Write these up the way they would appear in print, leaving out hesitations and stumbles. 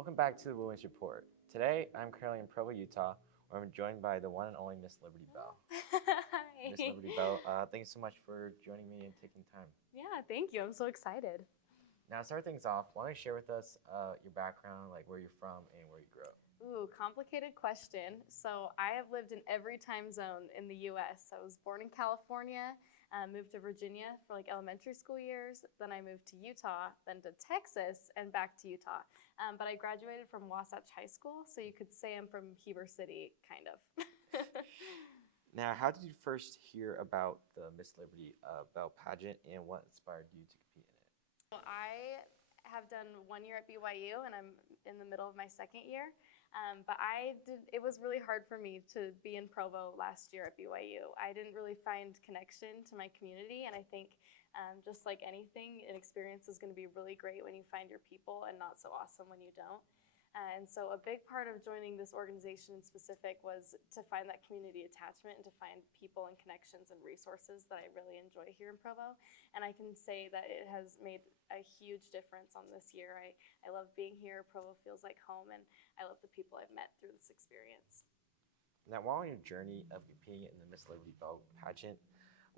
Welcome back to the Women's Report. Today, I'm currently in Provo, Utah, where I'm joined by the one and only Miss Liberty Belle. Hi. Miss Liberty Belle, thank you so much for joining me and taking time. Yeah, thank you. I'm so excited. Now, to start things off, why don't you share with us your background, like where you're from and where you grew up? Ooh, complicated question. So I have lived in every time zone in the U.S. I was born in California, moved to Virginia for like elementary school years. Then I moved to Utah, then to Texas, and back to Utah. But I graduated from Wasatch High School, so you could say I'm from Heber City, kind of. Now, how did you first hear about the Miss Liberty Belle pageant and what inspired you to compete in it? So I have done 1 year at BYU, and I'm in the middle of my second year. But it was really hard for me to be in Provo last year at BYU. I didn't really find connection to my community, and I think just like anything, an experience is going to be really great when you find your people and not so awesome when you don't. And so a big part of joining this organization in specific was to find that community attachment and to find people and connections and resources that I really enjoy here in Provo. And I can say that it has made a huge difference on this year. I love being here. Provo feels like home, and I love the people I've met through this experience. Now, while on your journey of competing in the Miss Liberty Belle pageant,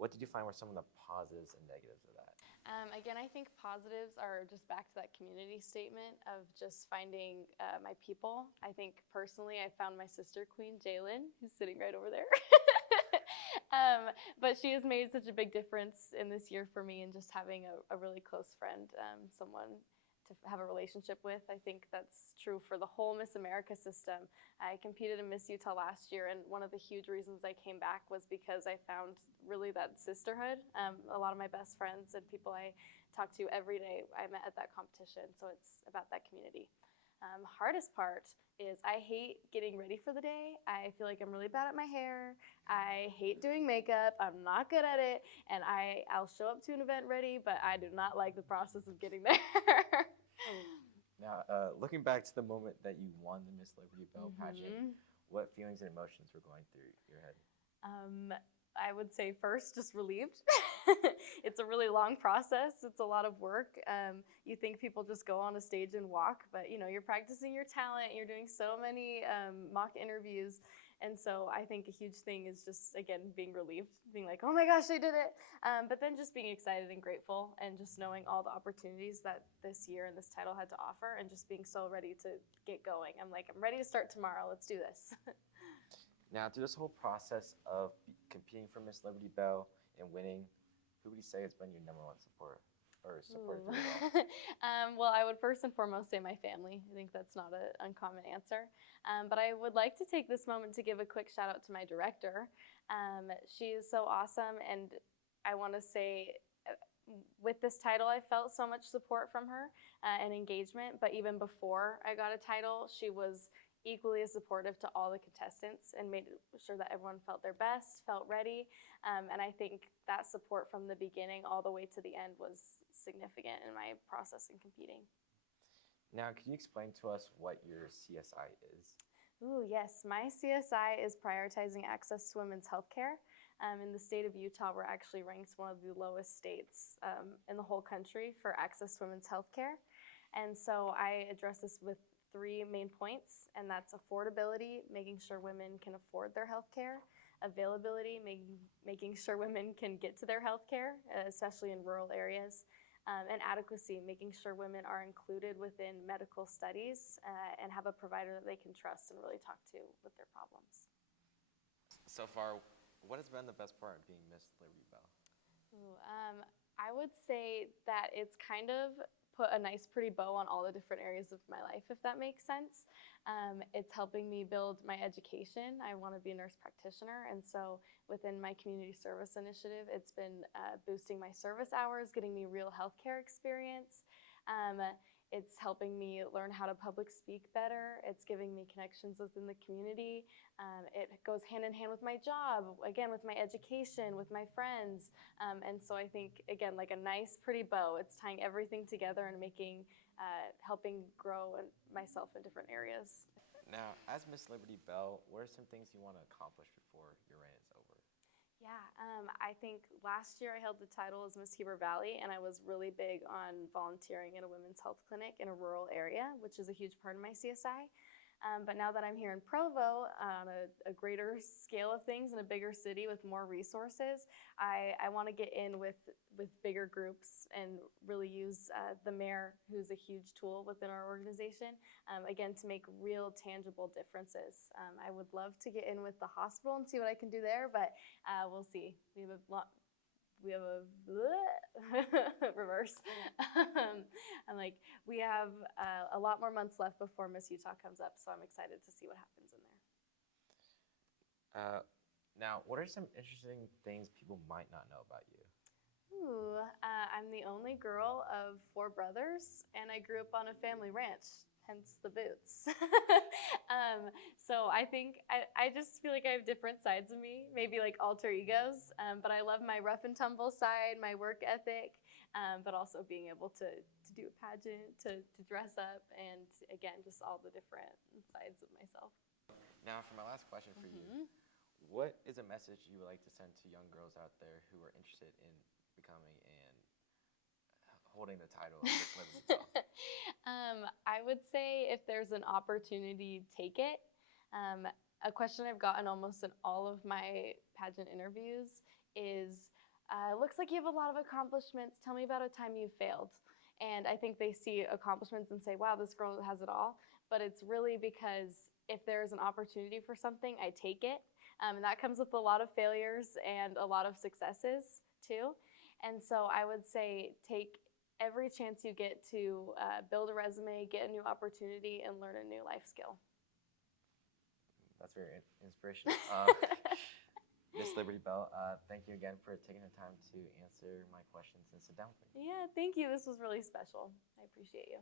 what did you find were some of the positives and negatives of that? Again, I think positives are just back to that community statement of just finding my people. I think personally, I found my sister queen, Jalen, who's sitting right over there. But she has made such a big difference in this year for me, and just having a really close friend, someone to have a relationship with. I think that's true for the whole Miss America system. I competed in Miss Utah last year, and one of the huge reasons I came back was because I found really that sisterhood. A lot of my best friends and people I talk to every day I met at that competition, so it's about that community. Hardest part is I hate getting ready for the day. I feel like I'm really bad at my hair. I hate doing makeup. I'm not good at it, and I'll show up to an event ready, but I do not like the process of getting there. Now, looking back to the moment that you won the Miss Liberty Belle pageant, what feelings and emotions were going through your head? I would say first, just relieved. It's a really long process. It's a lot of work. You think people just go on a stage and walk, but you're practicing your talent. You're doing so many mock interviews. And so I think a huge thing is just, again, being relieved, being like, oh my gosh, I did it. But then just being excited and grateful, and just knowing all the opportunities that this year and this title had to offer, and just being so ready to get going. I'm ready to start tomorrow. Let's do this. Now, through this whole process of competing for Miss Liberty Belle and winning, who would you say has been your number one supporter or supporter through it all? Well, I would first and foremost say my family. I think that's not an uncommon answer. But I would like to take this moment to give a quick shout out to my director. She is so awesome, and I want to say with this title, I felt so much support from her and engagement, but even before I got a title, she was equally as supportive to all the contestants and made sure that everyone felt their best, felt ready. And I think that support from the beginning all the way to the end was significant in my process in competing. Now, can you explain to us what your CSI is? Ooh, yes. My CSI is prioritizing access to women's health care. In the state of Utah, we're actually ranked one of the lowest states in the whole country for access to women's health care. And so I address this with 3 main points, and that's affordability, making sure women can afford their health care; availability, making sure women can get to their health care, especially in rural areas; and adequacy, making sure women are included within medical studies and have a provider that they can trust and really talk to with their problems. So far, what has been the best part of being Miss Liberty Belle? Ooh, I would say that it's kind of put a nice pretty bow on all the different areas of my life, if that makes sense. It's helping me build my education. I want to be a nurse practitioner, and so within my community service initiative, it's been boosting my service hours, getting me real healthcare experience. It's helping me learn how to public speak better. It's giving me connections within the community. It goes hand in hand with my job, again, with my education, with my friends. And so I think, again, like a nice, pretty bow, it's tying everything together and helping grow myself in different areas. Now, as Miss Liberty Belle, what are some things you want to accomplish before your reign is over? Yeah, I think last year I held the title as Miss Heber Valley, and I was really big on volunteering at a women's health clinic in a rural area, which is a huge part of my CSI. But now that I'm here in Provo on a greater scale of things in a bigger city with more resources, I want to get in with bigger groups and really use the mayor, who's a huge tool within our organization, again, to make real tangible differences. I would love to get in with the hospital and see what I can do there, but we'll see. We have a reverse. We have a lot more months left before Miss Utah comes up, so I'm excited to see what happens in there. Now, what are some interesting things people might not know about you? Ooh, I'm the only girl of 4 brothers, and I grew up on a family ranch, hence the boots. So I think I just feel like I have different sides of me, maybe like alter egos, but I love my rough and tumble side, my work ethic, but also being able to do a pageant, to dress up, and again, just all the different sides of myself. Now, for my last question for you, what is a message you would like to send to young girls out there who are interested in becoming and holding the title of Miss Liberty Belle? I would say if there's an opportunity, take it. A question I've gotten almost in all of my pageant interviews is, looks like you have a lot of accomplishments. Tell me about a time you failed. And I think they see accomplishments and say, wow, this girl has it all. But it's really because if there's an opportunity for something, I take it. And that comes with a lot of failures and a lot of successes too. And so I would say take every chance you get to build a resume, get a new opportunity, and learn a new life skill. That's very inspirational. Miss Liberty Belle, thank you again for taking the time to answer my questions and sit down with me. Yeah, thank you. This was really special. I appreciate you.